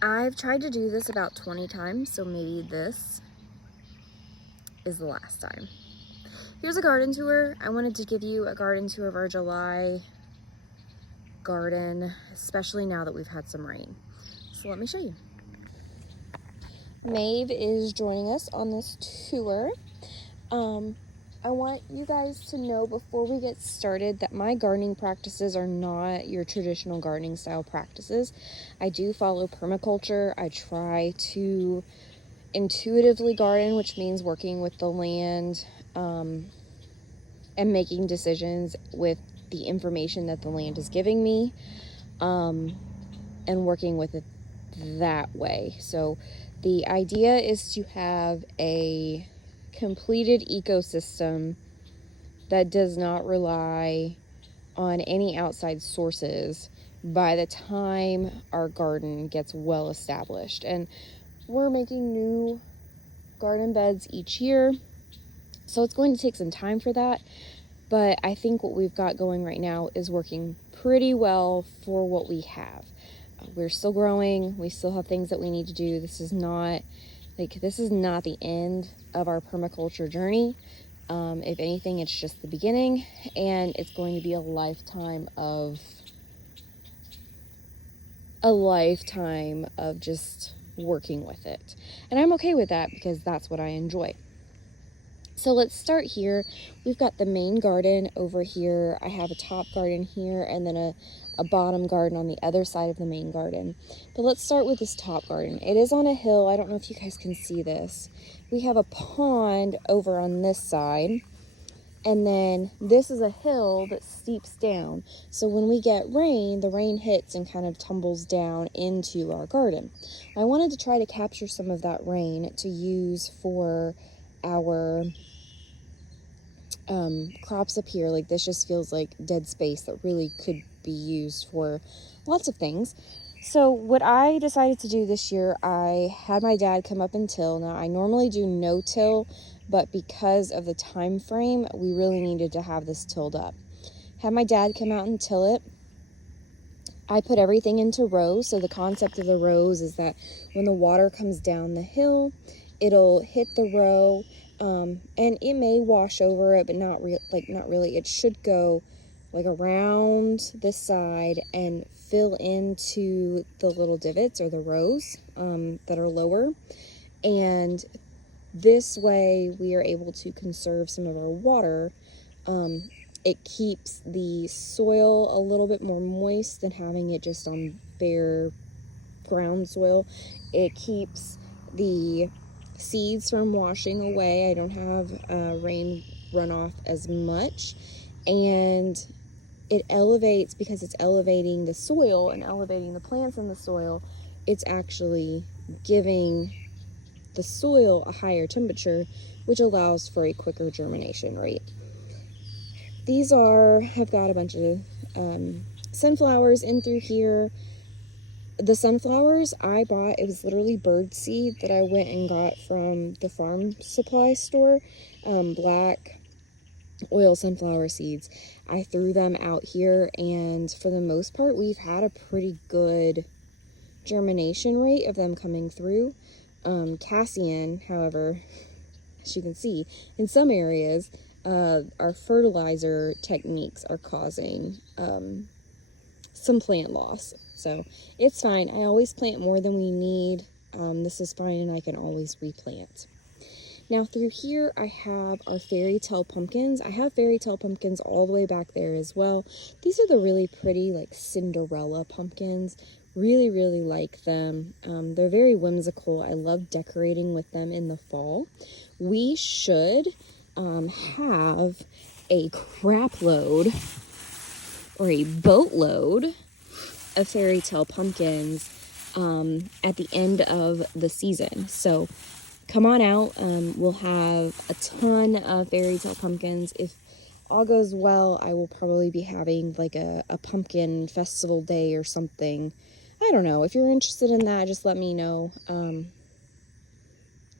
I've tried to do this about 20 times, so maybe this is the last time. Here's a garden tour. I wanted to give you a garden tour of our July garden, especially now that we've had some rain. So let me show you. Maeve is joining us on this tour. I want you guys to know before we get started that my gardening practices are not your traditional gardening style practices. I do follow permaculture. I try to intuitively garden, which means working with the land and making decisions with the information that the land is giving me, and working with it that way. So the idea is to have a completed ecosystem that does not rely on any outside sources by the time our garden gets well established. And we're making new garden beds each year, so it's going to take some time for that, but I think what we've got going right now is working pretty well for what we have. We're still growing. We still have things that we need to do. This is not the end of our permaculture journey. If anything, it's just the beginning, and it's going to be a lifetime of just working with it. And I'm okay with that because that's what I enjoy. So let's start here. We've got the main garden over here. I have a top garden here and then a bottom garden on the other side of the main garden. But let's start with this top garden. It is on a hill. I don't know if you guys can see this. We have a pond over on this side. And then this is a hill that steeps down. So when we get rain, the rain hits and kind of tumbles down into our garden. I wanted to try to capture some of that rain to use for our crops up here. Like, this just feels like dead space that really could be used for lots of things. So what I decided to do this year, I had my dad come up and till. Now, I normally do no-till, but because of the time frame, we really needed to have this tilled up. Had my dad come out and till it. I put everything into rows. So the concept of the rows is that when the water comes down the hill, it'll hit the row, and it may wash over it, but not really. It should go like around this side and fill into the little divots or the rows that are lower. And this way we are able to conserve some of our water. It keeps the soil a little bit more moist than having it just on bare ground soil. It keeps the seeds from washing away. I don't have rain runoff as much, and it elevates, because it's elevating the soil and elevating the plants in the soil. It's actually giving the soil a higher temperature, which allows for a quicker germination rate. These have got a bunch of sunflowers in through here. The sunflowers I bought, it was literally bird seed that I went and got from the farm supply store. Black oil sunflower seeds. I threw them out here, and for the most part, we've had a pretty good germination rate of them coming through. Cassian, however, as you can see, in some areas, our fertilizer techniques are causing some plant loss. So it's fine. I always plant more than we need. This is fine, and I can always replant. Now through here, I have our fairy tale pumpkins. I have fairy tale pumpkins all the way back there as well. These are the really pretty, like, Cinderella pumpkins. Really, really like them. They're very whimsical. I love decorating with them in the fall. We should have a crap load or a boatload of fairy tale pumpkins at the end of the season. So come on out. We'll have a ton of fairy tale pumpkins. If all goes well, I will probably be having like a pumpkin festival day or something. I don't know. If you're interested in that, just let me know.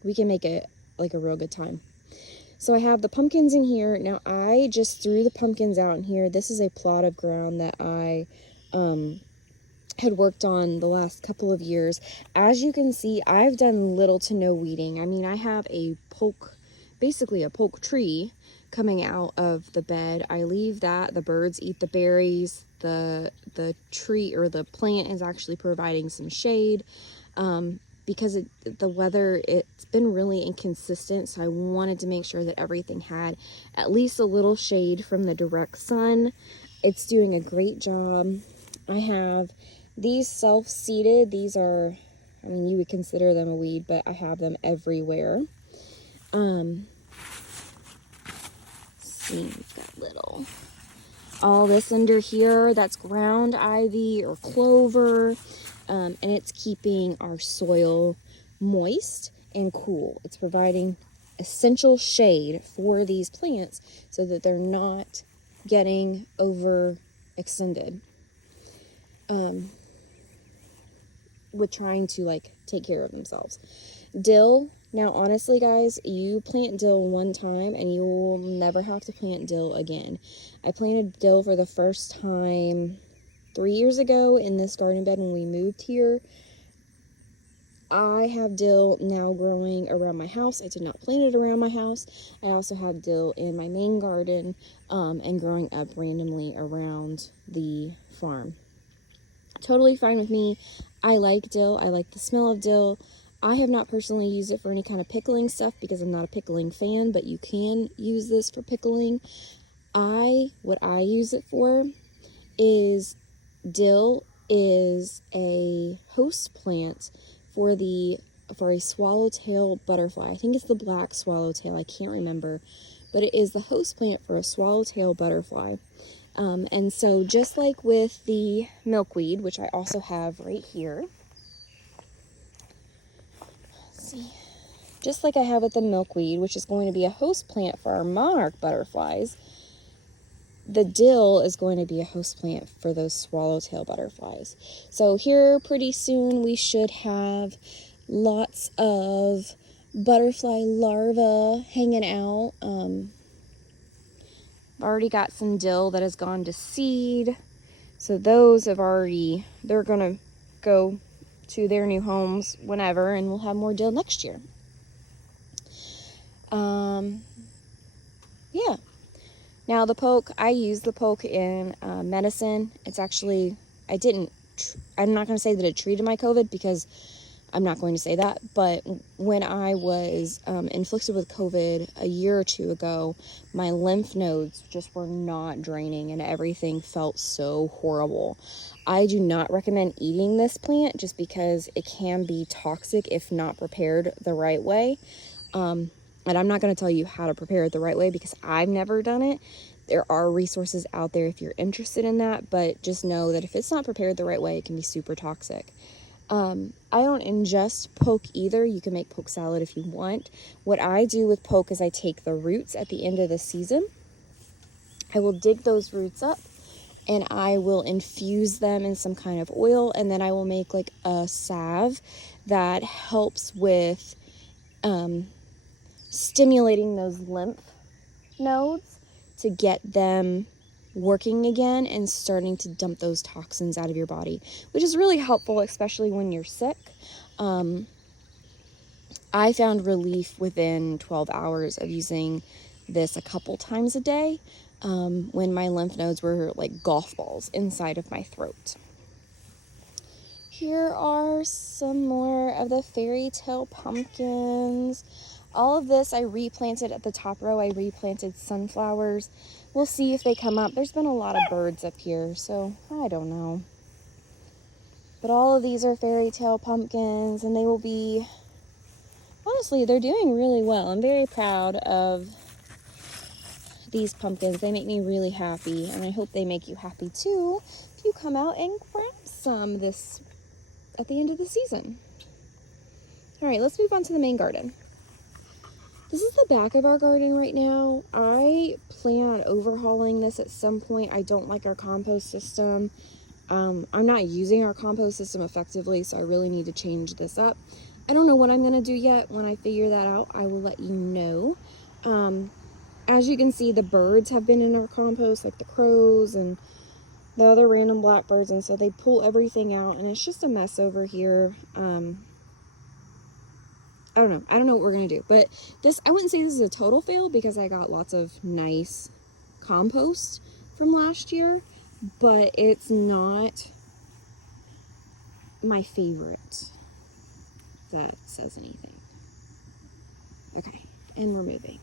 We can make it like a real good time. So I have the pumpkins in here. Now I just threw the pumpkins out in here. This is a plot of ground that I had worked on the last couple of years. As you can see, I've done little to no weeding. I mean, I have a basically a poke tree coming out of the bed. I leave that, the birds eat the berries, the tree or the plant is actually providing some shade, because the weather, it's been really inconsistent, so I wanted to make sure that everything had at least a little shade from the direct sun. It's doing a great job. I have these self-seeded. These are, I mean, you would consider them a weed, but I have them everywhere. Let's see, we've got little, all this under here, that's ground ivy or clover, and it's keeping our soil moist and cool. It's providing essential shade for these plants so that they're not getting overextended with trying to like take care of themselves. Dill, now honestly guys, you plant dill one time and you will never have to plant dill again. I planted dill for the first time 3 years ago in this garden bed when we moved here. I have dill now growing around my house. I did not plant it around my house. I also have dill in my main garden and growing up randomly around the farm. Totally fine with me. I like dill. I like the smell of dill. I have not personally used it for any kind of pickling stuff because I'm not a pickling fan, but you can use this for pickling. What I use it for is, dill is a host plant for a swallowtail butterfly. I think it's the black swallowtail. I can't remember, but it is the host plant for a swallowtail butterfly. And so just like with the milkweed, which I also have right here, let's see, just like I have with the milkweed, which is going to be a host plant for our monarch butterflies, the dill is going to be a host plant for those swallowtail butterflies. So here pretty soon we should have lots of butterfly larvae hanging out. I've already got some dill that has gone to seed. So those have already, they're going to go to their new homes whenever, and we'll have more dill next year. Yeah. Now the poke, I use the poke in medicine. It's actually, I'm not going to say that it treated my COVID because I'm not going to say that, but when I was inflicted with COVID a year or two ago, my lymph nodes just were not draining and everything felt so horrible. I do not recommend eating this plant just because it can be toxic if not prepared the right way. And I'm not going to tell you how to prepare it the right way because I've never done it. There are resources out there if you're interested in that, but just know that if it's not prepared the right way, it can be super toxic. I don't ingest poke either. You can make poke salad if you want. What I do with poke is I take the roots at the end of the season. I will dig those roots up and I will infuse them in some kind of oil, and then I will make like a salve that helps with stimulating those lymph nodes to get them working again and starting to dump those toxins out of your body, which is really helpful, especially when you're sick. I found relief within 12 hours of using this a couple times a day when my lymph nodes were like golf balls inside of my throat. Here are some more of the fairy tale pumpkins. All of this I replanted at the top row. I replanted sunflowers. We'll see if they come up. There's been a lot of birds up here, so I don't know. But all of these are fairy tale pumpkins, and they will be, honestly, they're doing really well. I'm very proud of these pumpkins. They make me really happy, and I hope they make you happy too if you come out and grab some this at the end of the season. All right, let's move on to the main garden. This is the back of our garden right now. I plan on overhauling this at some point. I don't like our compost system. I'm not using our compost system effectively, so I really need to change this up. I don't know what I'm going to do yet. When I figure that out, I will let you know. As you can see, the birds have been in our compost, like the crows and the other random blackbirds, and so they pull everything out, and it's just a mess over here. I don't know. I don't know what we're going to do. But this, I wouldn't say this is a total fail because I got lots of nice compost from last year, but it's not my favorite, if that says anything. Okay, and we're moving.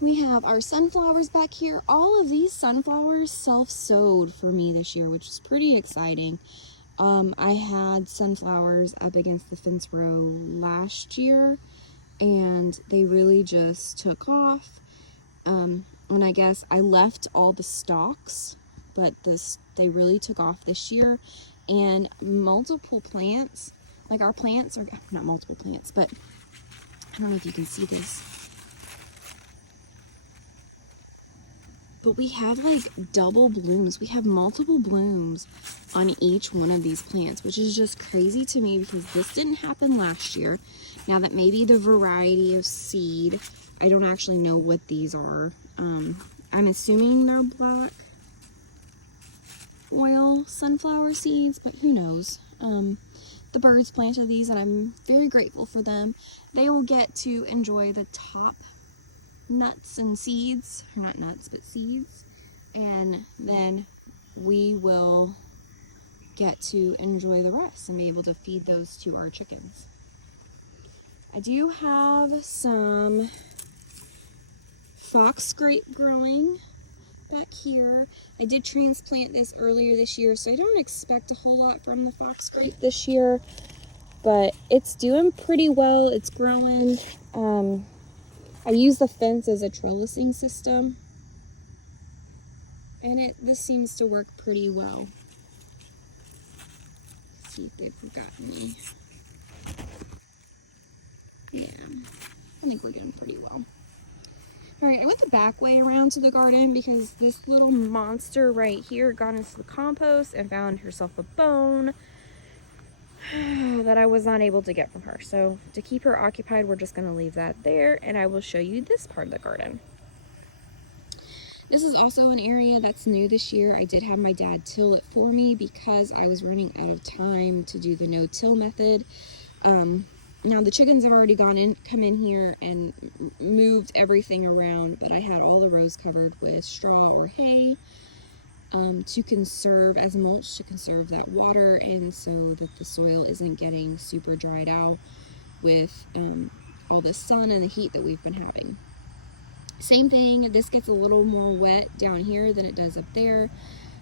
We have our sunflowers back here. All of these sunflowers self-sowed for me this year, which is pretty exciting. I had sunflowers up against the fence row last year, and they really just took off. And I guess I left all the stalks, but they really took off this year. And multiple plants, like our plants are, not multiple plants, but I don't know if you can see this, but we have like double blooms. We have multiple blooms on each one of these plants, which is just crazy to me because this didn't happen last year. Now that may be the variety of seed. I don't actually know what these are. I'm assuming they're black oil sunflower seeds, but who knows. The birds planted these and I'm very grateful for them. They will get to enjoy the top nuts and seeds, or not nuts but seeds, and then we will get to enjoy the rest and be able to feed those to our chickens. I do have some foxgrape growing back here. I did transplant this earlier this year, so I don't expect a whole lot from the foxgrape this year, but it's doing pretty well. It's growing. I use the fence as a trellising system, and this seems to work pretty well. Let's see if they've forgotten me. Yeah, I think we're doing pretty well. Alright, I went the back way around to the garden because this little monster right here got into the compost and found herself a bone that I was not able to get from her. So to keep her occupied, we're just going to leave that there, and I will show you this part of the garden. This is also an area that's new this year. I did have my dad till it for me because I was running out of time to do the no-till method. Now the chickens have already come in here and moved everything around, but I had all the rows covered with straw or hay to conserve as mulch, to conserve that water, and so that the soil isn't getting super dried out with all the sun and the heat that we've been having. Same thing, this gets a little more wet down here than it does up there.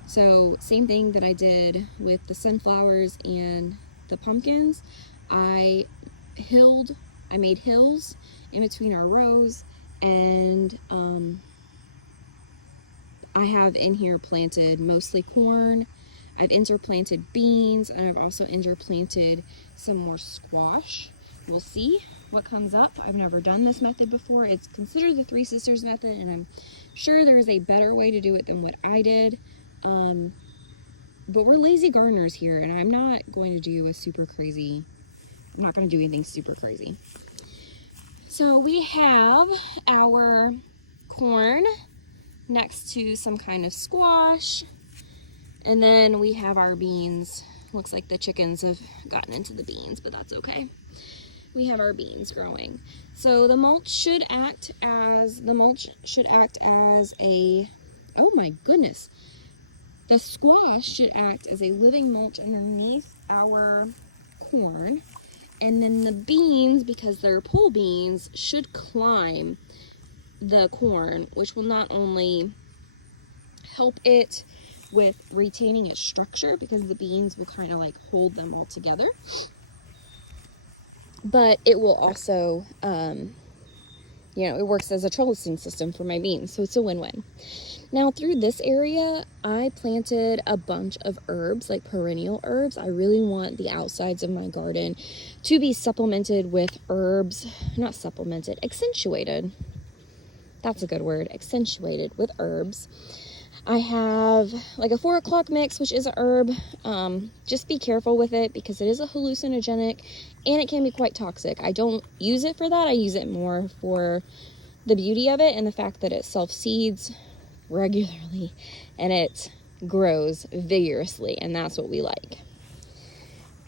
So same thing that I did with the sunflowers and the pumpkins. I made hills in between our rows, and I have in here planted mostly corn. I've interplanted beans, and I've also interplanted some more squash. We'll see what comes up. I've never done this method before. It's considered the Three Sisters method, and I'm sure there is a better way to do it than what I did. But we're lazy gardeners here, and I'm not going to do I'm not going to do anything super crazy. So we have our corn next to some kind of squash, and then we have our beans. Looks like the chickens have gotten into the beans, but that's okay. We have our beans growing. So the mulch should act as a, oh my goodness, the squash should act as a living mulch underneath our corn. And then the beans, because they're pole beans, should climb the corn, which will not only help it with retaining its structure, because the beans will kind of like hold them all together, but it will also, it works as a trellising system for my beans, so it's a win-win. Now through this area, I planted a bunch of herbs, like perennial herbs. I really want the outsides of my garden to be supplemented with herbs, not supplemented, accentuated. That's a good word, accentuated with herbs. I have like a 4 o'clock mix, which is a herb. Just be careful with it because it is a hallucinogenic and it can be quite toxic. I don't use it for that. I use it more for the beauty of it and the fact that it self-seeds regularly, and it grows vigorously, and that's what we like.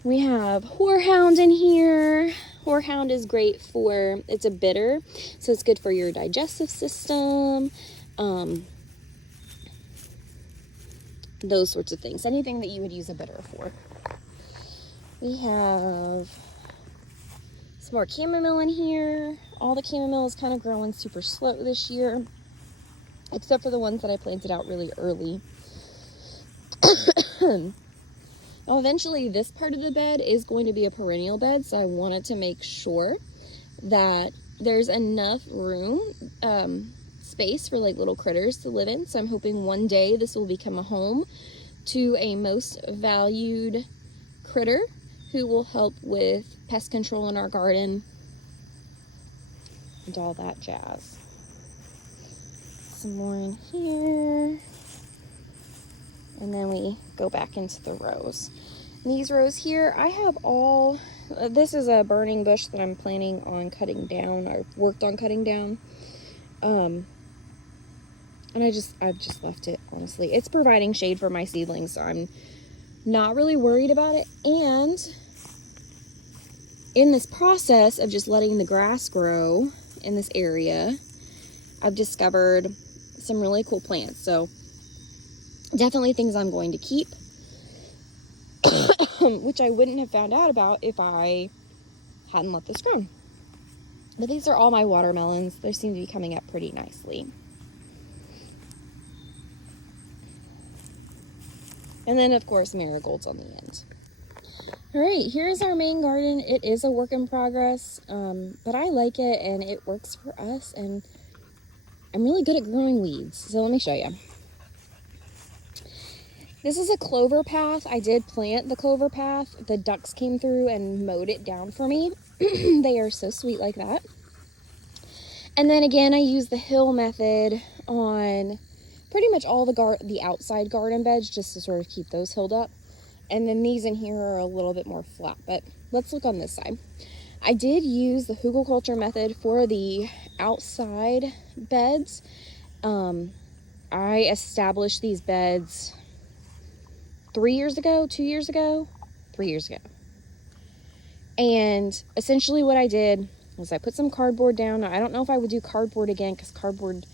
We have horehound in here. Horehound is great for, it's a bitter, so it's good for your digestive system, those sorts of things. Anything that you would use a bitter for. We have some more chamomile in here. All the chamomile is kind of growing super slow this year, except for the ones that I planted out really early. Well, eventually this part of the bed is going to be a perennial bed, so I wanted to make sure that there's enough room, space for like little critters to live in. So I'm hoping one day this will become a home to a most valued critter who will help with pest control in our garden and all that jazz. Some more in here. And then we go back into the rows. These rows here, I have all, this is a burning bush that I'm planning on cutting down, or worked on cutting down. And I've just left it, honestly. It's providing shade for my seedlings, so I'm not really worried about it. And in this process of just letting the grass grow in this area, I've discovered some really cool plants. So definitely things I'm going to keep, which I wouldn't have found out about if I hadn't let this grow. But these are all my watermelons. They seem to be coming up pretty nicely. And then, of course, marigolds on the end. All right, here's our main garden. It is a work in progress, but I like it, and it works for us, and I'm really good at growing weeds. So let me show you. This is a clover path. I did plant the clover path. The ducks came through and mowed it down for me. They are so sweet like that. And then again, I use the hill method on pretty much all the outside garden beds, just to sort of keep those hilled up. And then these in here are a little bit more flat, but let's look on this side. I did use the hugelkultur method for the outside beds. I established these beds 3 years ago, 2 years ago, 3 years ago. And essentially what I did was I put some cardboard down. Now, I don't know if I would do cardboard again, because cardboard,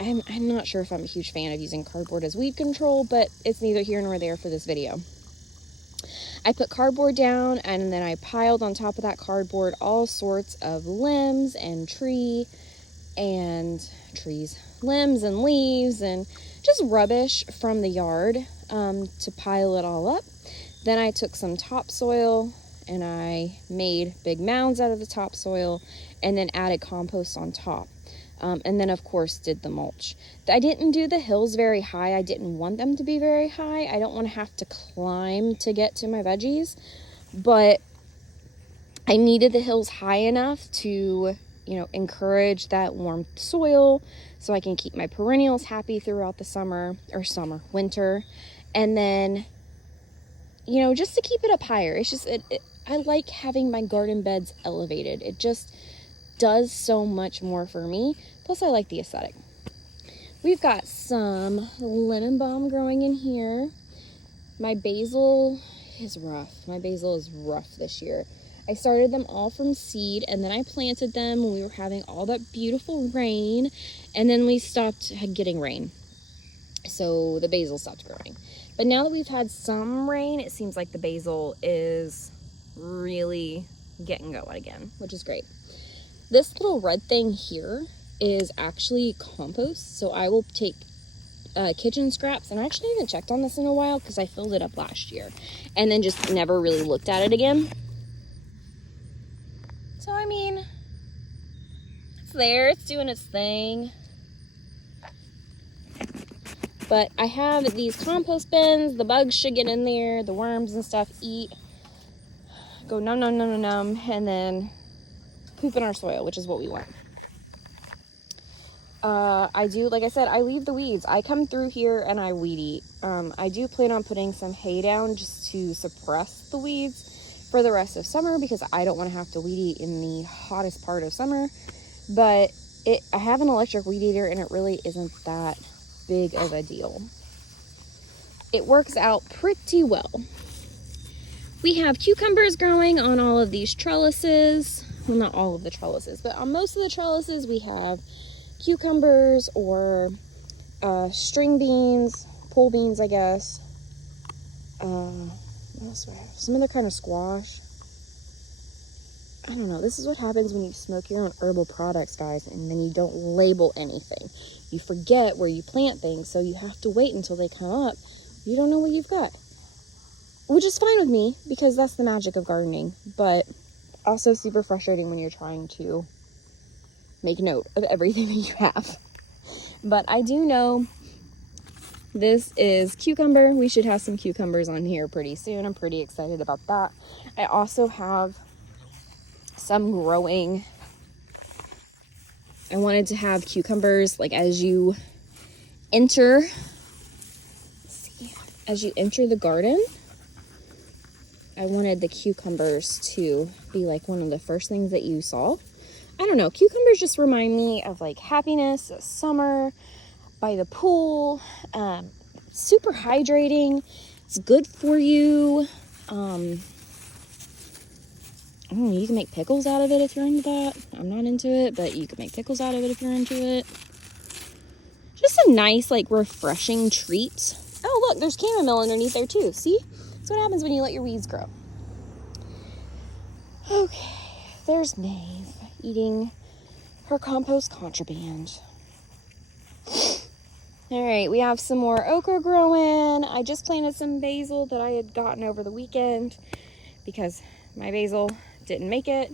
I'm not sure if I'm a huge fan of using cardboard as weed control, but it's neither here nor there for this video. I put cardboard down, and then I piled on top of that cardboard all sorts of limbs and limbs and leaves and just rubbish from the yard, to pile it all up. Then I took some topsoil and I made big mounds out of the topsoil, and then added compost on top. And then, of course, did the mulch. I didn't do the hills very high. I didn't want them to be very high. I don't want to have to climb to get to my veggies, but I needed the hills high enough to, encourage that warm soil so I can keep my perennials happy throughout the winter. And then, just to keep it up higher. It's just, I like having my garden beds elevated. It just does so much more for me. Plus, I like the aesthetic. We've got some lemon balm growing in here. My basil is rough. My basil is rough this year. I started them all from seed, and then I planted them when we were having all that beautiful rain, and then we stopped getting rain. So the basil stopped growing. But now that we've had some rain, it seems like the basil is really getting going again, which is great. This little red thing here is actually compost. So I will take kitchen scraps, and I actually haven't checked on this in a while because I filled it up last year and then just never really looked at it again. So, I mean, it's there, it's doing its thing. But I have these compost bins. The bugs should get in there, the worms and stuff eat, go num, num, num, num, num, and then poop in our soil, which is what we want. I do, like I said, I leave the weeds. I come through here and I weed eat. I do plan on putting some hay down just to suppress the weeds for the rest of summer, because I don't want to have to weed eat in the hottest part of summer. But I have an electric weed eater, and it really isn't that big of a deal. It works out pretty well. We have cucumbers growing on all of these trellises. Well, not all of the trellises, but on most of the trellises we have cucumbers or string beans, pole beans, I guess. What else do I have? Some other kind of squash. I don't know. This is what happens when you smoke your own herbal products, guys, and then you don't label anything. You forget where you plant things, so you have to wait until they come up. You don't know what you've got. Which is fine with me, because that's the magic of gardening, but also super frustrating when you're trying to make note of everything that you have. But I do know this is cucumber. We should have some cucumbers on here pretty soon. I'm pretty excited about that. I also have some growing. I wanted to have cucumbers like as you enter, the garden. I wanted the cucumbers to be like one of the first things that you saw. I don't know, cucumbers just remind me of like happiness, summer, by the pool, super hydrating. It's good for you. I don't know, you can make pickles out of it if you're into that. I'm not into it, but you can make pickles out of it if you're into it. Just a nice, like, refreshing treat. Oh, look, there's chamomile underneath there too. See? That's what happens when you let your weeds grow. Okay, there's Maeve eating her compost contraband. All right, we have some more okra growing. I just planted some basil that I had gotten over the weekend because my basil didn't make it.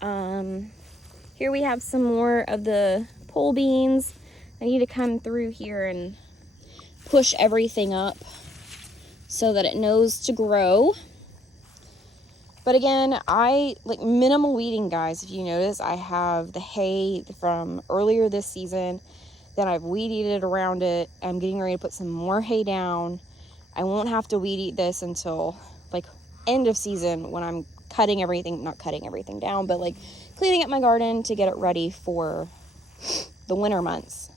Here we have some more of the pole beans. I need to come through here and push everything up so that it knows to grow. But again, I like minimal weeding, guys. If you notice, I have the hay from earlier this season. Then I've weed eated around it. I'm getting ready to put some more hay down. I won't have to weed eat this until like end of season when I'm cutting everything, not cutting everything down, but like cleaning up my garden to get it ready for the winter months.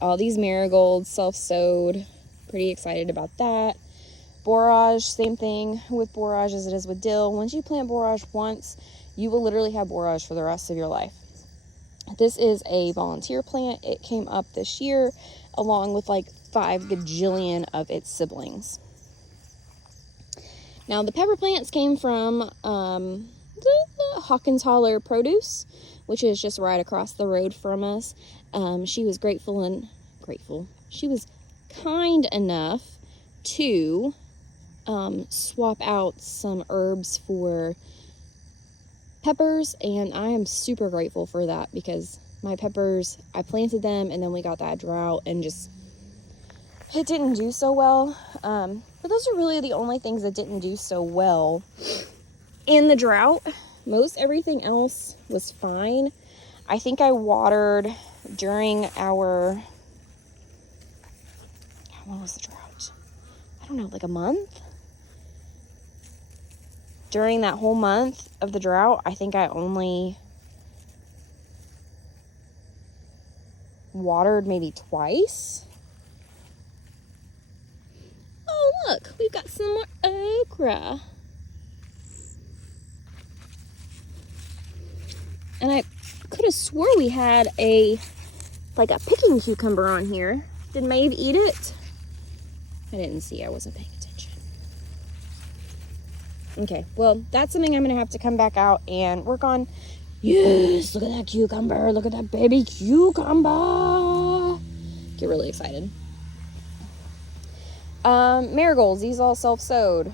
All these marigolds self-sowed. Pretty excited about that. Borage, same thing with borage as it is with dill. Once you plant borage once, you will literally have borage for the rest of your life. This is a volunteer plant. It came up this year along with like 5 gajillion of its siblings. Now the pepper plants came from the Hawkins-Holler Produce, which is just right across the road from us. She was She was kind enough to swap out some herbs for peppers, and I am super grateful for that because my peppers, I planted them and then we got that drought and just it didn't do so well. But those are really the only things that didn't do so well in the drought. Most everything else was fine. I think I watered during our, how long was the drought? I don't know, like a month? During that whole month of the drought, I think I only watered maybe twice. Oh, look, we've got some more okra. And I could have swore we had a picking cucumber on here. Did Maeve eat it? I didn't see. I wasn't paying attention. Okay, well, that's something I'm going to have to come back out and work on. Yes, look at that cucumber. Look at that baby cucumber. Get really excited. Marigolds, these all self-sowed.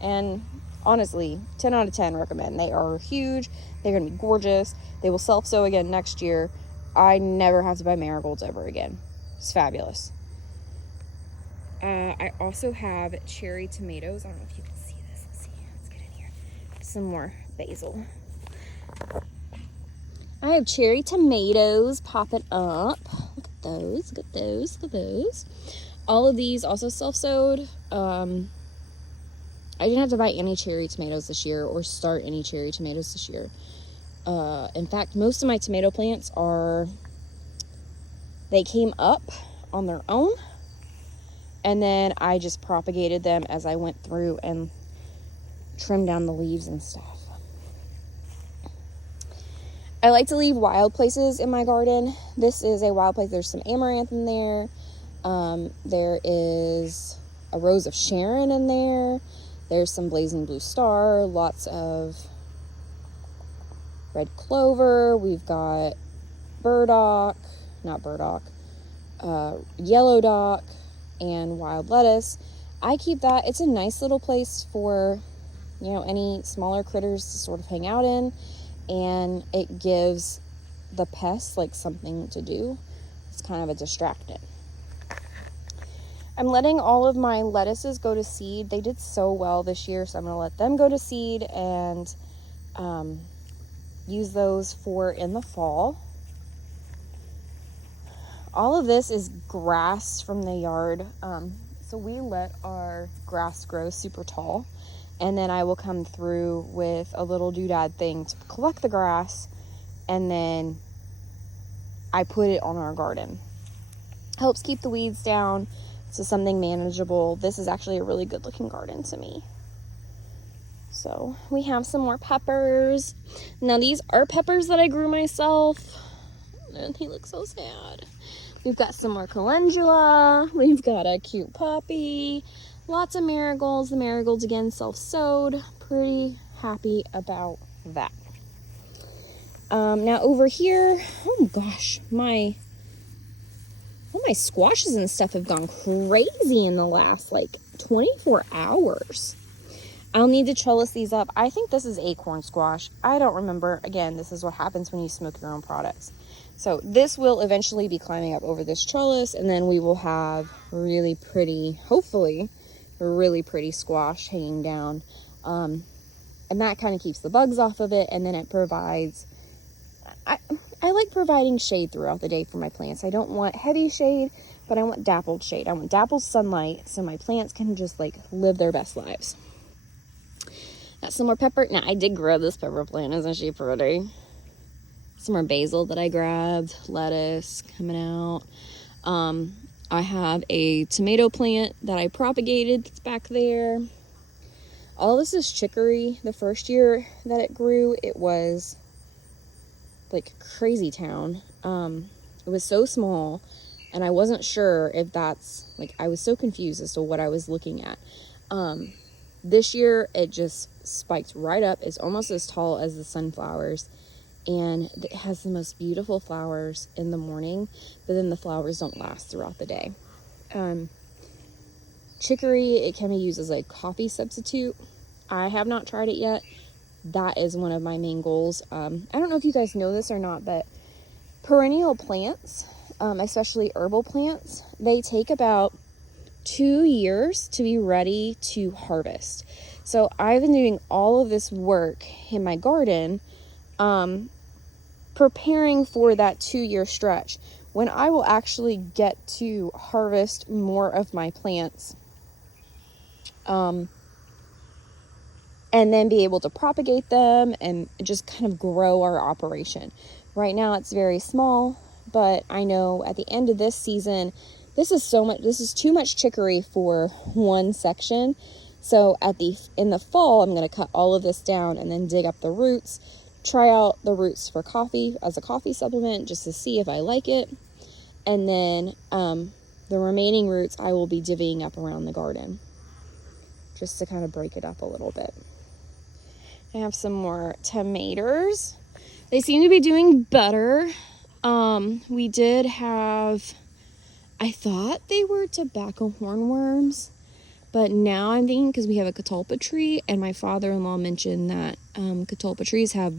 And honestly, 10 out of 10 recommend. They are huge. They're going to be gorgeous. They will self-sow again next year. I never have to buy marigolds ever again. It's fabulous. I also have cherry tomatoes. I don't know if you can see this. Let's see. Let's get in here. Some more basil. I have cherry tomatoes popping up. Look at those. Look at those. Look at those. All of these also self-sowed. I didn't have to buy any cherry tomatoes this year or start any cherry tomatoes this year. In fact, most of my tomato plants are They came up on their own, and then I just propagated them as I went through and trimmed down the leaves and stuff. I like to leave wild places in my garden. This is a wild place. There's some amaranth in there. There is a rose of Sharon in there. There's some blazing blue star, lots of red clover. We've got burdock, not burdock, yellow dock, and wild lettuce. I keep that. It's a nice little place for, you know, any smaller critters to sort of hang out in, and it gives the pests like something to do. It's kind of a distractant. I'm letting all of my lettuces go to seed. They did so well this year, so I'm going to let them go to seed and use those for in the fall. All of this is grass from the yard. So we let our grass grow super tall, and then I will come through with a little doodad thing to collect the grass, and then I put it on our garden. Helps keep the weeds down. So something manageable. This is actually a really good looking garden to me. So we have some more peppers. Now these are peppers that I grew myself. And he looks so sad. We've got some more calendula. We've got a cute poppy. Lots of marigolds. The marigolds again self-sowed. Pretty happy about that. Now over here, oh gosh, my squashes and stuff have gone crazy in the last like 24 hours. I'll need to trellis these up. I think this is acorn squash. I don't remember. Again, this is what happens when you smoke your own products. So this will eventually be climbing up over this trellis, and then we will have really pretty, hopefully, really pretty squash hanging down. And that kind of keeps the bugs off of it, and then it provides... I like providing shade throughout the day for my plants. I don't want heavy shade, but I want dappled shade. I want dappled sunlight so my plants can just like live their best lives. Got some more pepper. Now I did grow this pepper plant. Isn't she pretty? Some more basil that I grabbed. Lettuce coming out. I have a tomato plant that I propagated that's back there. All this is chicory. The first year that it grew, it was like crazy town. It was so small, and I wasn't sure if that's like, I was so confused as to what I was looking at. This year it just spiked right up. It's almost as tall as the sunflowers, and it has the most beautiful flowers in the morning, but then the flowers don't last throughout the day. Chicory, it can be used as a coffee substitute. I have not tried it yet. That is one of my main goals. I don't know if you guys know this or not, but perennial plants, especially herbal plants, they take about 2 years to be ready to harvest. So I've been doing all of this work in my garden, preparing for that 2-year stretch when I will actually get to harvest more of my plants. And then be able to propagate them and just kind of grow our operation. Right now it's very small, but I know at the end of this season, this is too much chicory for one section. So in the fall, I'm going to cut all of this down and then dig up the roots, try out the roots for coffee as a coffee supplement just to see if I like it. And then the remaining roots I will be divvying up around the garden just to kind of break it up a little bit. I have some more tomatoes. They seem to be doing better. We did have, I thought they were tobacco hornworms, but now I'm thinking, because we have a catalpa tree, and my father-in-law mentioned that catalpa trees have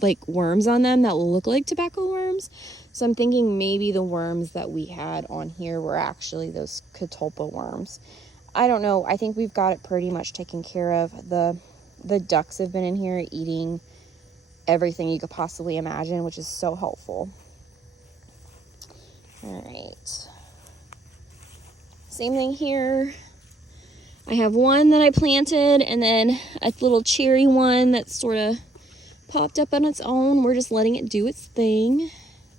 like worms on them that look like tobacco worms. So I'm thinking maybe the worms that we had on here were actually those catalpa worms. I don't know. I think we've got it pretty much taken care of. The ducks have been in here eating everything you could possibly imagine, which is so helpful. All right. Same thing here. I have one that I planted, and then a little cherry one that sort of popped up on its own. We're just letting it do its thing.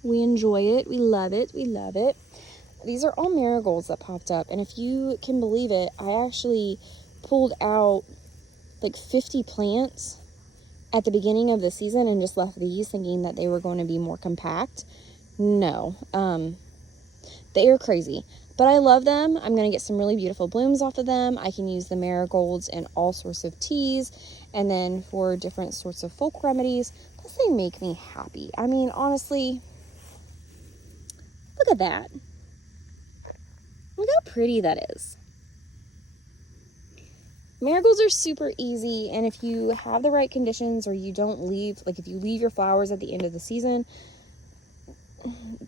We enjoy it. We love it. We love it. These are all marigolds that popped up. And if you can believe it, I actually pulled out like 50 plants at the beginning of the season and just left these thinking that they were going to be more compact. No. They are crazy. But I love them. I'm going to get some really beautiful blooms off of them. I can use the marigolds in all sorts of teas. And then for different sorts of folk remedies. Plus they make me happy. I mean, honestly, look at that. Look how pretty that is. Marigolds are super easy, and if you have the right conditions or you don't leave, like if you leave your flowers at the end of the season,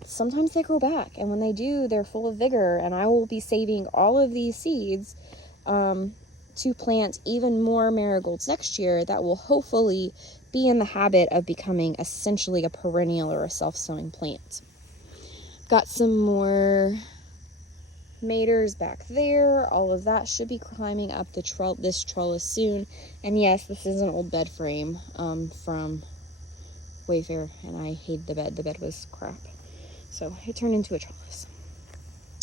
sometimes they grow back, and when they do, they're full of vigor. And I will be saving all of these seeds to plant even more marigolds next year that will hopefully be in the habit of becoming essentially a perennial or a self-sowing plant. Got some more maders back there. All of that should be climbing up this trellis soon. And yes, this is an old bed frame from Wayfair, and I hated the bed. The bed was crap, so it turned into a trellis.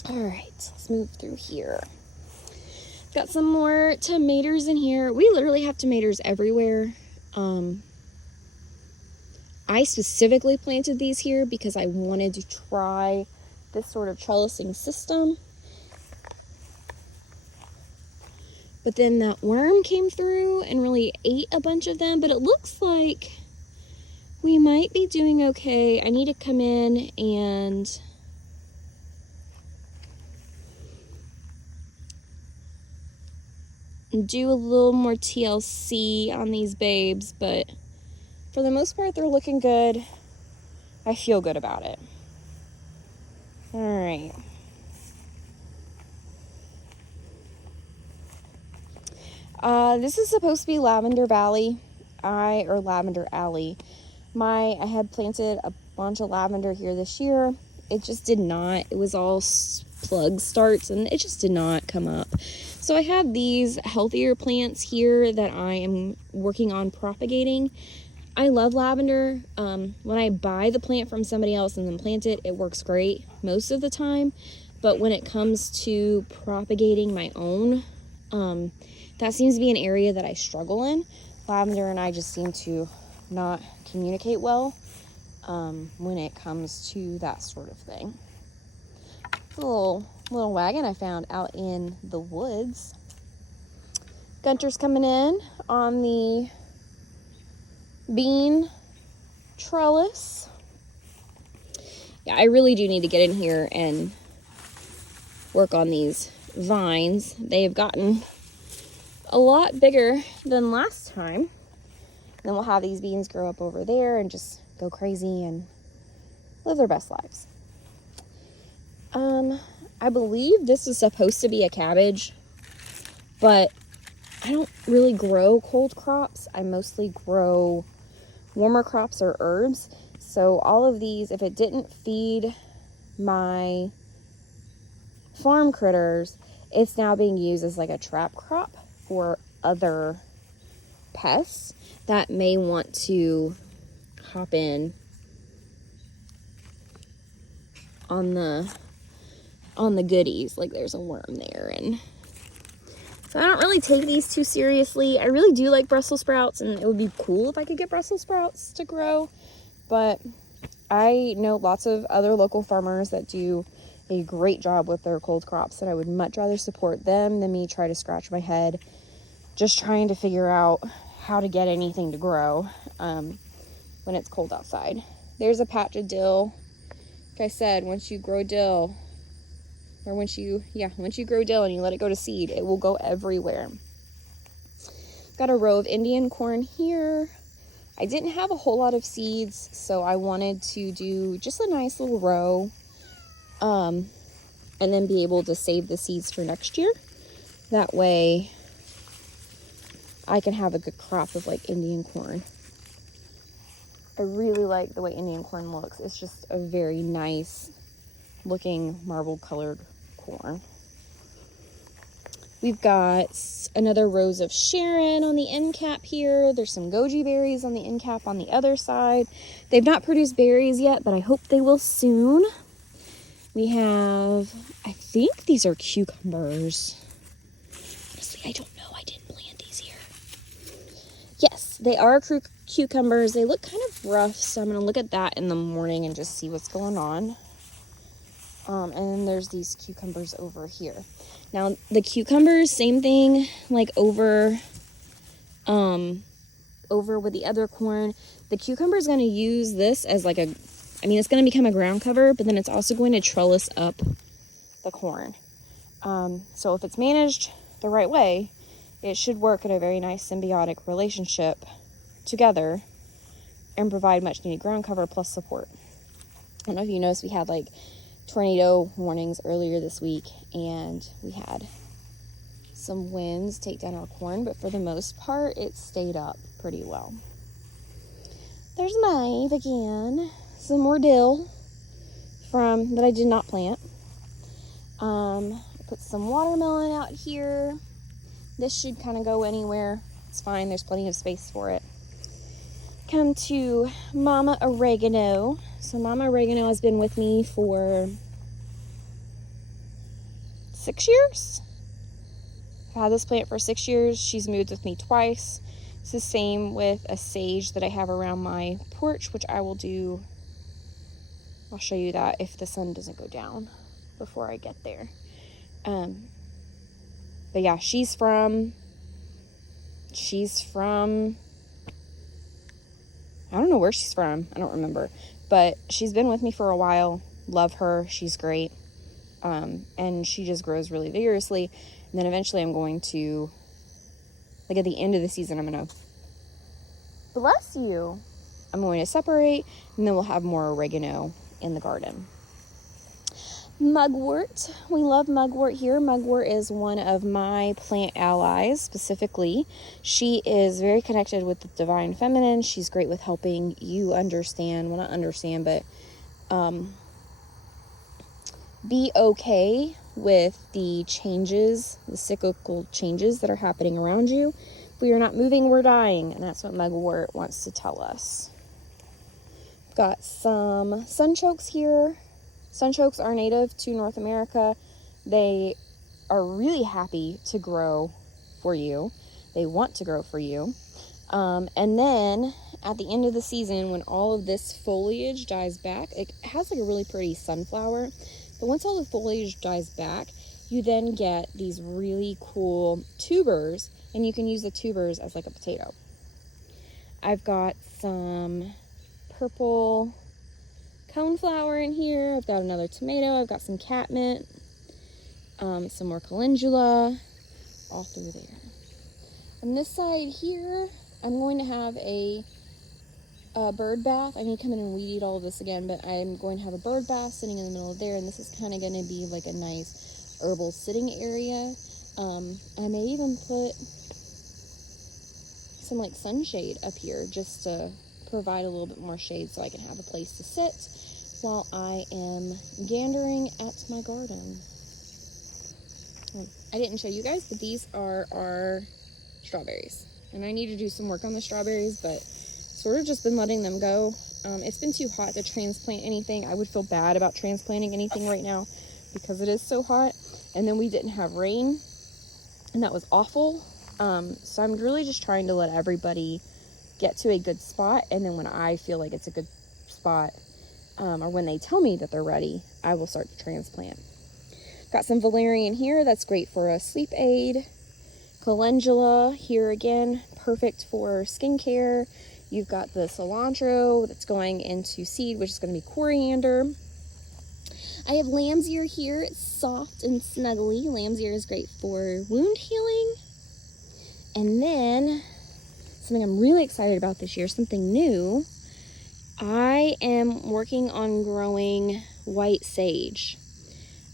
All right, let's move through here. Got some more tomatoes in here. We literally have tomatoes everywhere. I specifically planted these here because I wanted to try this sort of trellising system. But then that worm came through and really ate a bunch of them. But it looks like we might be doing okay. I need to come in and do a little more TLC on these babes. But for the most part, they're looking good. I feel good about it. All right. This is supposed to be Lavender Valley, or Lavender Alley. I had planted a bunch of lavender here this year. It just did not. It was all plug starts, and it just did not come up. So I have these healthier plants here that I am working on propagating. I love lavender. When I buy the plant from somebody else and then plant it, it works great most of the time. But when it comes to propagating my own, that seems to be an area that I struggle in. Lavender and I just seem to not communicate well when it comes to that sort of thing. It's a little wagon I found out in the woods. Gunter's coming in on the bean trellis. Yeah, I really do need to get in here and work on these vines. They have gotten a lot bigger than last time. Then we'll have these beans grow up over there and just go crazy and live their best lives. I believe this is supposed to be a cabbage, but I don't really grow cold crops. I mostly grow warmer crops or herbs. So all of these, if it didn't feed my farm critters, it's now being used as like a trap crop for other pests that may want to hop in on the goodies. Like there's a worm there, and so I don't really take these too seriously. I really do like Brussels sprouts, and it would be cool if I could get Brussels sprouts to grow, but I know lots of other local farmers that do a great job with their cold crops, and I would much rather support them than me try to scratch my head just trying to figure out how to get anything to grow when it's cold outside. There's a patch of dill. Like I said, once you grow dill, or once you grow dill and you let it go to seed, it will go everywhere. Got a row of Indian corn here. I didn't have a whole lot of seeds, so I wanted to do just a nice little row, and then be able to save the seeds for next year. That way I can have a good crop of like Indian corn. I really like the way Indian corn looks. It's just a very nice looking marble colored corn. We've got another rose of Sharon on the end cap here. There's some goji berries on the end cap on the other side. They've not produced berries yet, but I hope they will soon. We have, I think these are cucumbers. Honestly, I don't know. I didn't plant these here. Yes, they are cucumbers. They look kind of rough, so I'm going to look at that in the morning and just see what's going on. And then there's these cucumbers over here. Now, the cucumbers, same thing, like over with the other corn. The cucumber is going to use this as like it's going to become a ground cover, but then it's also going to trellis up the corn. So if it's managed the right way, it should work in a very nice symbiotic relationship together and provide much needed ground cover plus support. I don't know if you noticed, we had like tornado warnings earlier this week, and we had some winds take down our corn, but for the most part it stayed up pretty well. There's Maeve again. Some more dill that I did not plant. Put some watermelon out here. This should kind of go anywhere. It's fine, there's plenty of space for it. Come to Mama Oregano. So Mama Oregano has been with me for 6 years. I've had this plant for 6 years. She's moved with me twice. It's the same with a sage that I have around my porch, which I'll show you that if the sun doesn't go down before I get there. But yeah, she's from, I don't know where she's from. I don't remember. But she's been with me for a while. Love her. She's great. And she just grows really vigorously. And then eventually I'm going to, like at the end of the season, I'm going to, bless you. I'm going to separate, and then we'll have more oregano in the garden. Mugwort. We love mugwort here. Mugwort is one of my plant allies specifically. She is very connected with the divine feminine. She's great with helping you understand, well, not understand, but be okay with the changes, the cyclical changes that are happening around you. If we are not moving, we're dying, and that's what mugwort wants to tell us. Got some sunchokes here. Sunchokes are native to North America. They are really happy to grow for you. They want to grow for you. And then at the end of the season, when all of this foliage dies back, it has like a really pretty sunflower. But once all the foliage dies back, you then get these really cool tubers, and you can use the tubers as like a potato. I've got some purple coneflower in here. I've got another tomato. I've got some catmint, some more calendula, all through there. On this side here, I'm going to have a bird bath. I need to come in and weed eat all of this again, but I'm going to have a bird bath sitting in the middle of there, and this is kind of going to be like a nice herbal sitting area. I may even put some like sunshade up here just to provide a little bit more shade so I can have a place to sit while I am gandering at my garden. I didn't show you guys, but these are our strawberries, and I need to do some work on the strawberries, but sort of just been letting them go. It's been too hot to transplant anything. I would feel bad about transplanting anything right now because it is so hot, and then we didn't have rain, and that was awful. So I'm really just trying to let everybody get to a good spot, and then when I feel like it's a good spot, or when they tell me that they're ready, I will start to transplant. Got some valerian here. That's great for a sleep aid. Calendula here again, perfect for skincare. You've got the cilantro that's going into seed, which is going to be coriander. I have lamb's ear here. It's soft and snuggly. Lamb's ear is great for wound healing. And then something I'm really excited about this year, something new. I am working on growing white sage.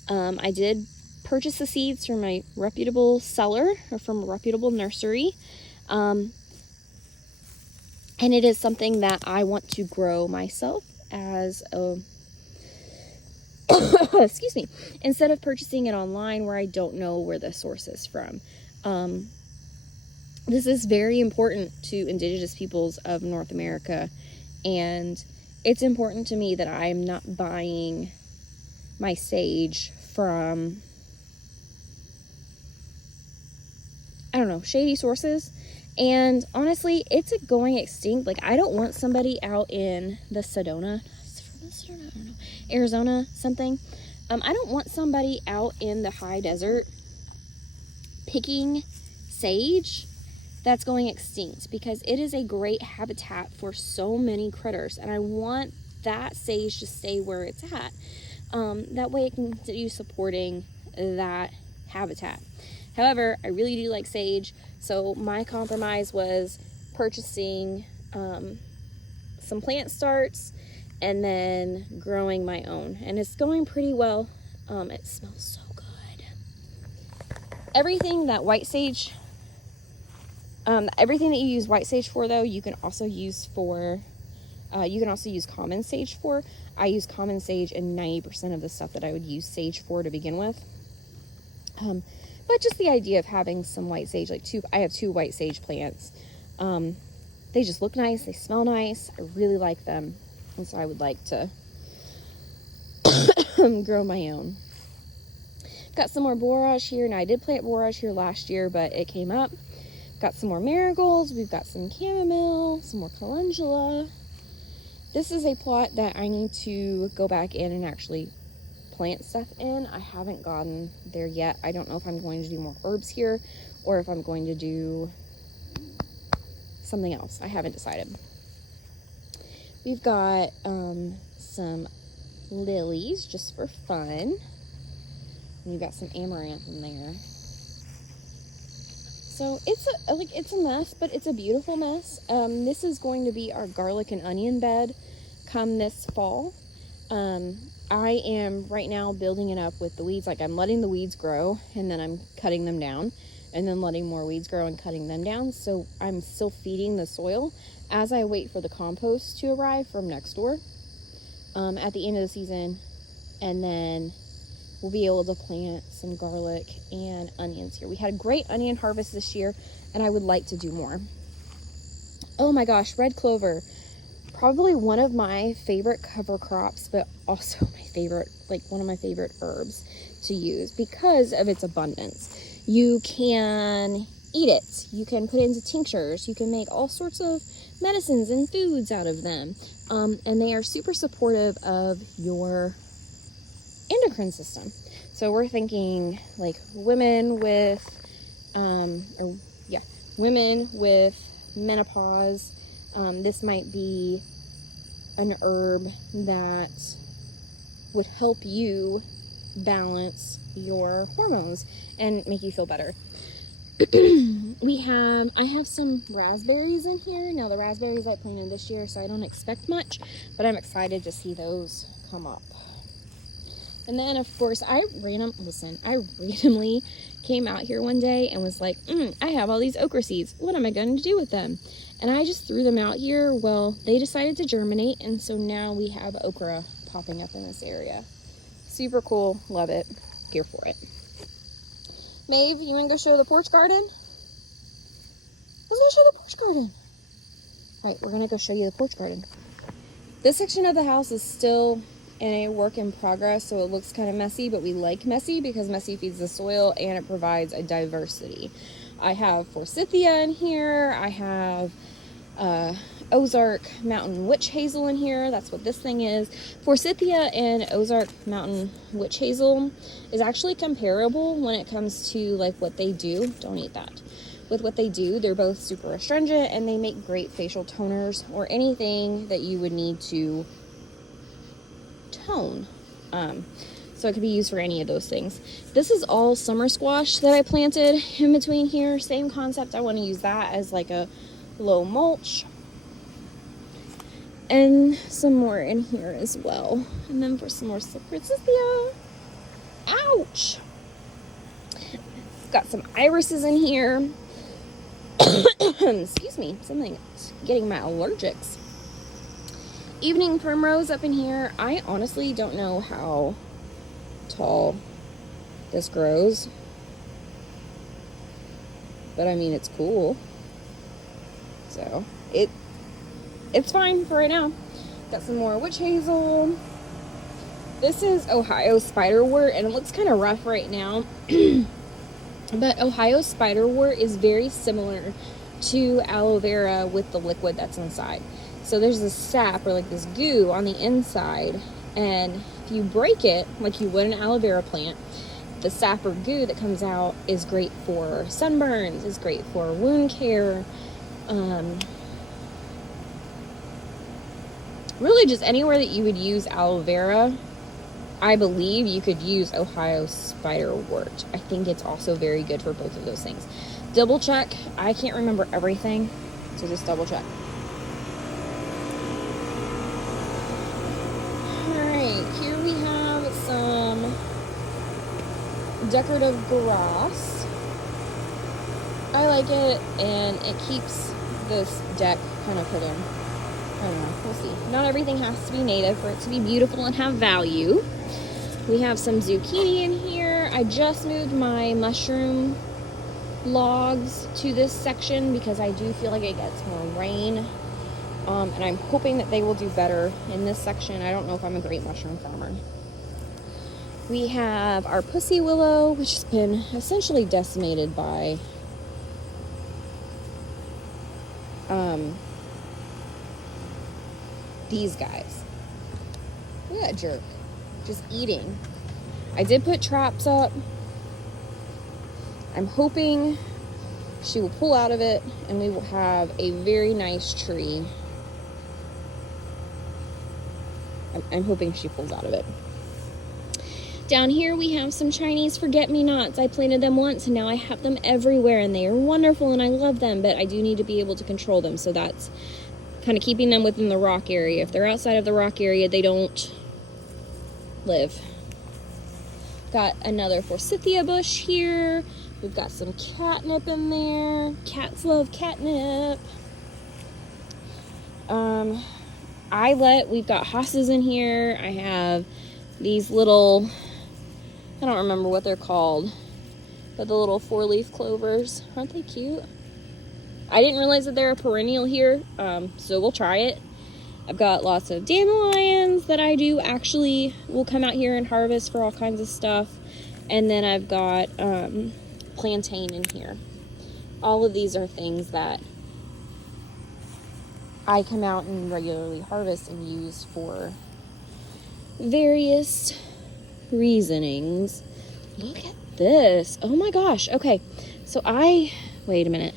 I did purchase the seeds from a reputable seller or from a reputable nursery. And it is something that I want to grow myself as a, excuse me, instead of purchasing it online where I don't know where the source is from. This is very important to indigenous peoples of North America, and it's important to me that I'm not buying my sage from, I don't know, shady sources. And honestly, it's going extinct. Like, I don't want somebody out in the Sedona, I don't know, Arizona, something. I don't want somebody out in the high desert picking sage that's going extinct, because it is a great habitat for so many critters, and I want that sage to stay where it's at. That way it can continue supporting that habitat. However, I really do like sage, so my compromise was purchasing some plant starts and then growing my own, and it's going pretty well. It smells so good. Everything that white sage, everything that you use white sage for, though, you can also use for, you can also use common sage for. I use common sage in 90% of the stuff that I would use sage for to begin with. But just the idea of having some white sage, like I have 2 white sage plants. They just look nice, they smell nice, I really like them, and so I would like to grow my own. Got some more borage here. Now, I did plant borage here last year, but it came up. Got some more marigolds, we've got some chamomile, some more calendula. This is a plot that I need to go back in and actually plant stuff in. I haven't gotten there yet. I don't know if I'm going to do more herbs here or if I'm going to do something else. I haven't decided. We've got some lilies just for fun. And you've got some amaranth in there. So it's a mess, but it's a beautiful mess. This is going to be our garlic and onion bed come this fall. I am right now building it up with the weeds. Like, I'm letting the weeds grow and then I'm cutting them down, and then letting more weeds grow and cutting them down. So I'm still feeding the soil as I wait for the compost to arrive from next door at the end of the season, and then we'll be able to plant some garlic and onions here. We had a great onion harvest this year, and I would like to do more. Oh my gosh, red clover. Probably one of my favorite cover crops, but also my favorite, like one of my favorite herbs to use because of its abundance. You can eat it. You can put it into tinctures. You can make all sorts of medicines and foods out of them. And they are super supportive of your endocrine system. So we're thinking like women with menopause. This might be an herb that would help you balance your hormones and make you feel better. I have some raspberries in here. Now, the raspberries I planted this year, so I don't expect much, but I'm excited to see those come up. And then, of course, I randomly came out here one day and was like, I have all these okra seeds. What am I going to do with them? And I just threw them out here. Well, they decided to germinate, and so now we have okra popping up in this area. Super cool. Love it. Here for it. Maeve, you want to go show the porch garden? Let's go show the porch garden. All right, we're going to go show you the porch garden. This section of the house is still in a work in progress, so it looks kind of messy, but we like messy because messy feeds the soil and it provides a diversity. I have forsythia in here. I have Ozark Mountain Witch Hazel in here. That's what this thing is. Forsythia and Ozark Mountain Witch Hazel is actually comparable when it comes to like what they do. Don't eat that. With what they do, they're both super astringent and they make great facial toners or anything that you would need to tone. So it could be used for any of those things. This is all summer squash that I planted in between here. Same concept. I want to use that as like a low mulch. And some more in here as well. And then for some more forsythia. Ouch! Got some irises in here. Excuse me, something's getting my allergics. Evening primrose up in here. I honestly don't know how tall this grows, but I mean, it's cool. So it's fine for right now. Got some more witch hazel. This is Ohio spiderwort, and it looks kind of rough right now. But Ohio spiderwort is very similar to aloe vera with the liquid that's inside. So there's this sap or like this goo on the inside, and if you break it like you would an aloe vera plant, the sap or goo that comes out is great for sunburns, is great for wound care, really just anywhere that you would use aloe vera. I believe you could use Ohio spiderwort. I think it's also very good for both of those things. Double check. I can't remember everything, so just double check. Alright, here we have some decorative grass. I like it, and it keeps this deck kind of put in. I don't know, we'll see. Not everything has to be native for it to be beautiful and have value. We have some zucchini in here. I just moved my mushroom logs to this section because I do feel like it gets more rain. And I'm hoping that they will do better in this section. I don't know if I'm a great mushroom farmer. We have our pussy willow, which has been essentially decimated by these guys. Look at that jerk. Just eating. I did put traps up. I'm hoping she will pull out of it and we will have a very nice tree. I'm hoping she pulls out of it. Down here we have some Chinese forget-me-nots. I planted them once and now I have them everywhere, and they are wonderful and I love them, but I do need to be able to control them, so that's kind of keeping them within the rock area. If they're outside of the rock area, they don't live. Got another forsythia bush here. We've got some catnip in there. Cats love catnip. We've got hostas in here. I have these little, I don't remember what they're called, but the little 4-leaf clovers. Aren't they cute? I didn't realize that they're a perennial here, so we'll try it. I've got lots of dandelions that I do actually will come out here and harvest for all kinds of stuff. And then I've got plantain in here. All of these are things that I come out and regularly harvest and use for various reasonings. Look at this. Oh my gosh. Okay. So wait a minute.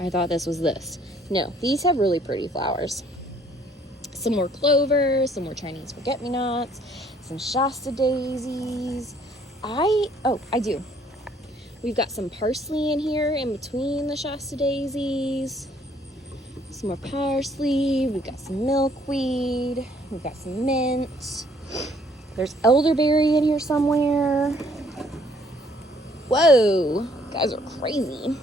I thought this was this. No, these have really pretty flowers. Some more clover, some more Chinese forget-me-nots, some Shasta daisies. I do. We've got some parsley in here in between the Shasta daisies. Some more parsley. We've got some milkweed. We've got some mint. There's elderberry in here somewhere. Whoa, you guys are crazy.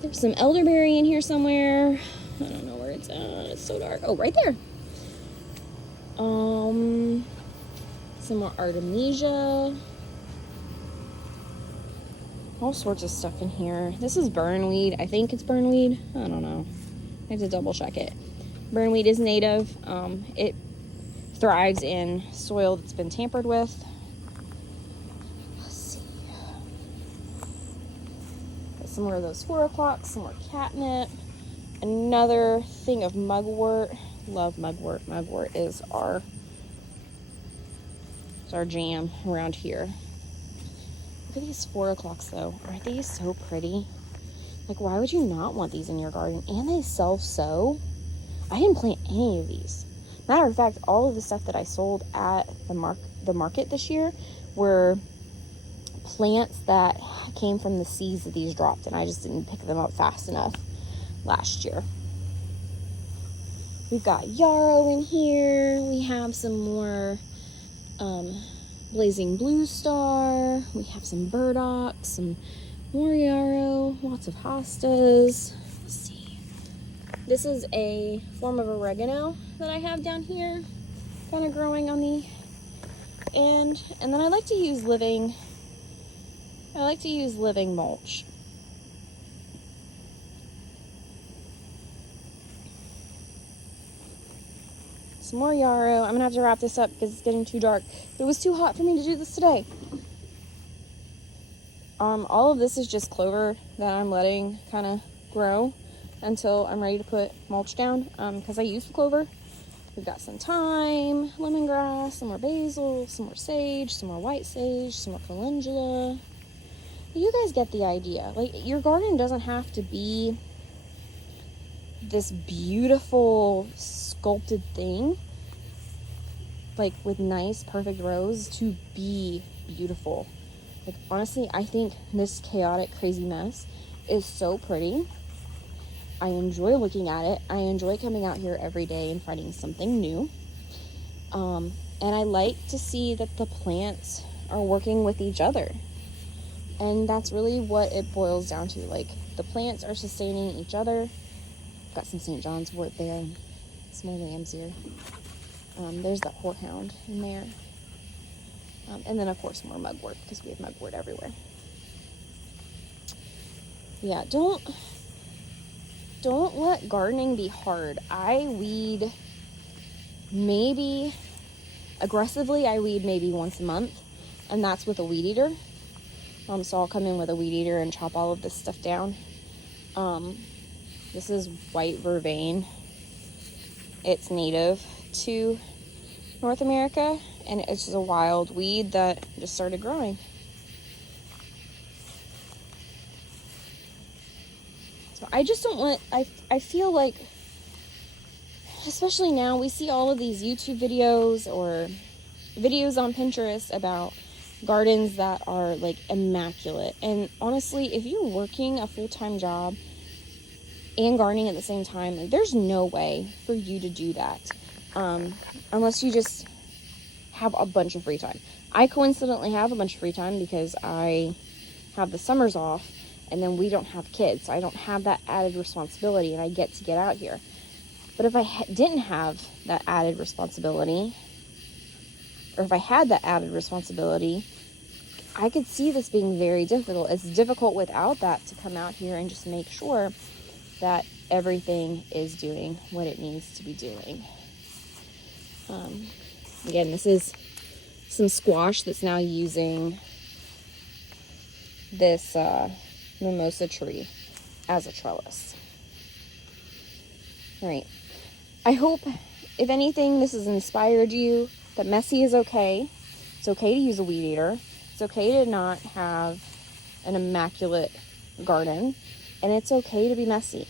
There's some elderberry in here somewhere. I don't know where it's at. It's so dark. Oh, right there. Some more artemisia. All sorts of stuff in here. This is burnweed. I think it's burnweed. I don't know. I have to double check it. Burnweed is native. It thrives in soil that's been tampered with. Let's see. Got some more of those 4 o'clock, some more catnip. Another thing of mugwort. Love mugwort. Mugwort is our jam around here. Look at these 4 o'clocks though. Aren't they so pretty? Like, why would you not want these in your garden? And they self-sow. I didn't plant any of these. Matter of fact, all of the stuff that I sold at the market this year were plants that came from the seeds that these dropped, and I just didn't pick them up fast enough last year. We've got yarrow in here. We have some more blazing blue star. We have some burdock, some more yarrow, lots of hostas. Let's see. This is a form of oregano that I have down here, kind of growing on the end. And then I like to use living mulch. some more yarrow. I'm gonna have to wrap this up because it's getting too dark. But it was too hot for me to do this today. All of this is just clover that I'm letting kind of grow until I'm ready to put mulch down, because I use the clover. We've got some thyme, lemongrass, some more basil, some more sage, some more white sage, some more calendula. You guys get the idea. Like, your garden doesn't have to be this beautiful sculpted thing, like with nice perfect rows, to be beautiful. Like, honestly, I think this chaotic, crazy mess is so pretty. I enjoy looking at it. I enjoy coming out here every day and finding something new. And I like to see that the plants are working with each other. And that's really what it boils down to. Like, the plants are sustaining each other. Got some St. John's wort there. Some more lambs here. There's that horehound in there. And then, of course, more mugwort, because we have mugwort everywhere. Yeah, don't let gardening be hard. I weed aggressively maybe once a month, and that's with a weed eater. So I'll come in with a weed eater and chop all of this stuff down. This is white vervain. It's native to North America, and it's just a wild weed that just started growing. So I just don't want, I feel like, especially now, we see all of these YouTube videos or videos on Pinterest about gardens that are like immaculate. And honestly, if you're working a full-time job and gardening at the same time, like, there's no way for you to do that, unless you just have a bunch of free time. I coincidentally have a bunch of free time because I have the summers off, and then we don't have kids, so I don't have that added responsibility, and I get to get out here. But if I didn't have that added responsibility, or if I had that added responsibility, I could see this being very difficult. It's difficult without that to come out here and just make sure that everything is doing what it needs to be doing. Again, this is some squash that's now using this mimosa tree as a trellis. All right. I hope, if anything, this has inspired you that messy is okay. It's okay to use a weed eater. It's okay to not have an immaculate garden. And it's okay to be messy.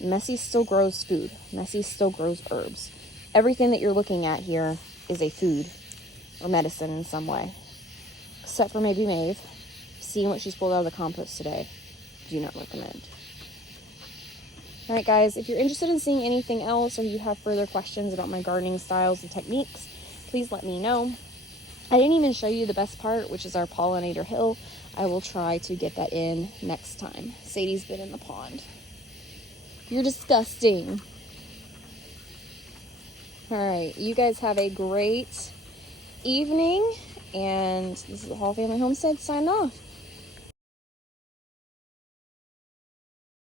Messy still grows food. Messy still grows herbs. Everything that you're looking at here is a food or medicine in some way. Except for maybe Maeve. Seeing what she's pulled out of the compost today, do not recommend. Alright guys, if you're interested in seeing anything else, or you have further questions about my gardening styles and techniques, please let me know. I didn't even show you the best part, which is our pollinator hill. I will try to get that in next time. Sadie's been in the pond. You're disgusting. Alright, you guys have a great evening, and this is the Hall Family Homestead signing off.